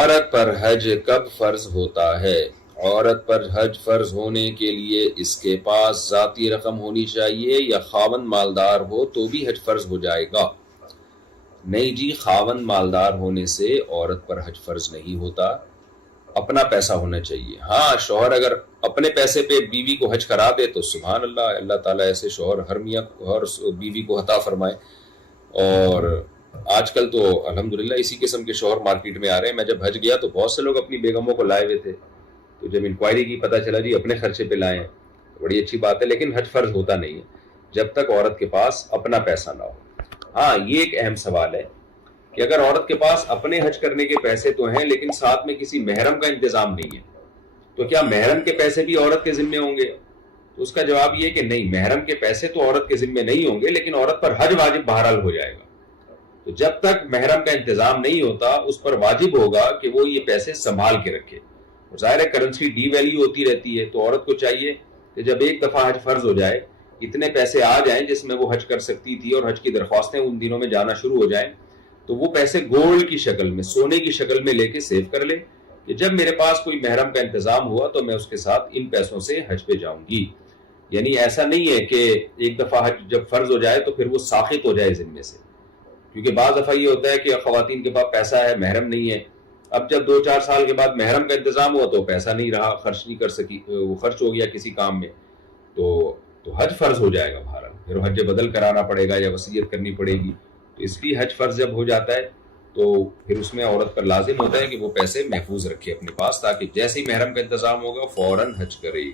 عورت پر حج کب فرض ہوتا ہے؟ عورت پر حج فرض ہونے کے لیے اس کے پاس ذاتی رقم ہونی چاہیے یا خاوند مالدار ہو تو بھی حج فرض ہو جائے گا؟ نہیں جی، خاوند مالدار ہونے سے عورت پر حج فرض نہیں ہوتا، اپنا پیسہ ہونا چاہیے۔ ہاں، شوہر اگر اپنے پیسے پہ بیوی کو حج کرا دے تو سبحان اللہ، اللہ تعالیٰ ایسے شوہر ہر میاں ہر بیوی کو عطا فرمائے۔ اور آج کل تو الحمدللہ اسی قسم کے شوہر مارکیٹ میں آ رہے ہیں۔ میں جب حج گیا تو بہت سے لوگ اپنی بیگموں کو لائے ہوئے تھے، تو جب انکوائری کی پتہ چلا جی اپنے خرچے پہ لائے ہیں، بڑی اچھی بات ہے، لیکن حج فرض ہوتا نہیں ہے جب تک عورت کے پاس اپنا پیسہ نہ ہو۔ ہاں، یہ ایک اہم سوال ہے کہ اگر عورت کے پاس اپنے حج کرنے کے پیسے تو ہیں لیکن ساتھ میں کسی محرم کا انتظام نہیں ہے، تو کیا محرم کے پیسے بھی عورت کے ذمے ہوں گے؟ تو اس کا جواب یہ کہ نہیں، محرم کے پیسے تو عورت کے ذمے نہیں ہوں گے، لیکن عورت پر حج واجب بہرحال ہو جائے گا۔ تو جب تک محرم کا انتظام نہیں ہوتا اس پر واجب ہوگا کہ وہ یہ پیسے سنبھال کے رکھے۔ اور ظاہر ہے کرنسی ڈی ویلیو ہوتی رہتی ہے، تو عورت کو چاہیے کہ جب ایک دفعہ حج فرض ہو جائے، اتنے پیسے آ جائیں جس میں وہ حج کر سکتی تھی اور حج کی درخواستیں ان دنوں میں جانا شروع ہو جائیں، تو وہ پیسے گولڈ کی شکل میں، سونے کی شکل میں لے کے سیو کر لے کہ جب میرے پاس کوئی محرم کا انتظام ہوا تو میں اس کے ساتھ ان پیسوں سے حج پہ جاؤں گی۔ یعنی ایسا نہیں ہے کہ ایک دفعہ حج جب فرض ہو جائے تو پھر وہ ساقط ہو جائے ذمے سے، کیونکہ بعض دفعہ یہ ہوتا ہے کہ خواتین کے پاس پیسہ ہے، محرم نہیں ہے، اب جب 2-4 سال کے بعد محرم کا انتظام ہوا تو پیسہ نہیں رہا، خرچ نہیں کر سکی، وہ خرچ ہو گیا کسی کام میں، تو حج فرض ہو جائے گا بہرحال، پھر حج بدل کرانا پڑے گا یا وصیت کرنی پڑے گی۔ تو اس لیے حج فرض جب ہو جاتا ہے تو پھر اس میں عورت پر لازم ہوتا ہے کہ وہ پیسے محفوظ رکھے اپنے پاس، تاکہ جیسے ہی محرم کا انتظام ہوگا فوراً حج کرے۔